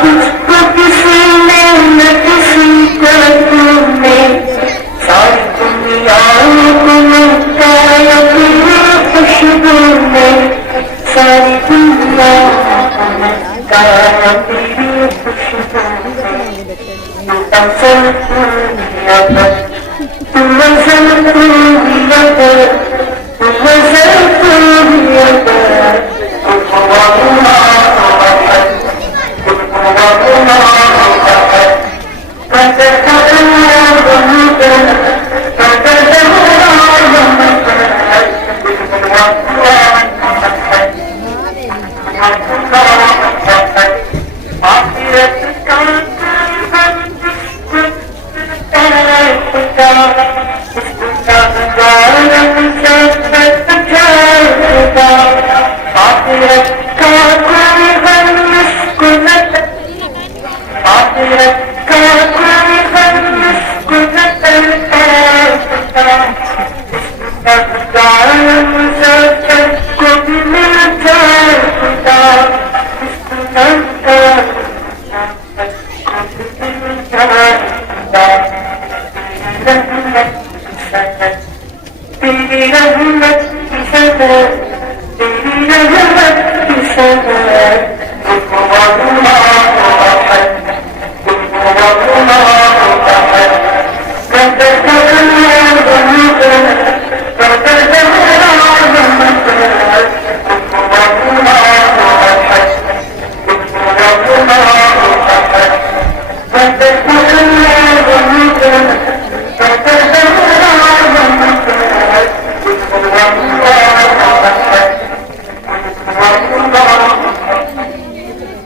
तुझको किसी ने न किसी को तूने सारी दुनिया को महकाया तेरी खुशबू में सारी दुनिया को महकाया तेरी खुशबू में तू असल तू ही असल तू असल तू ही असल तू असल तू ही असल Thank you.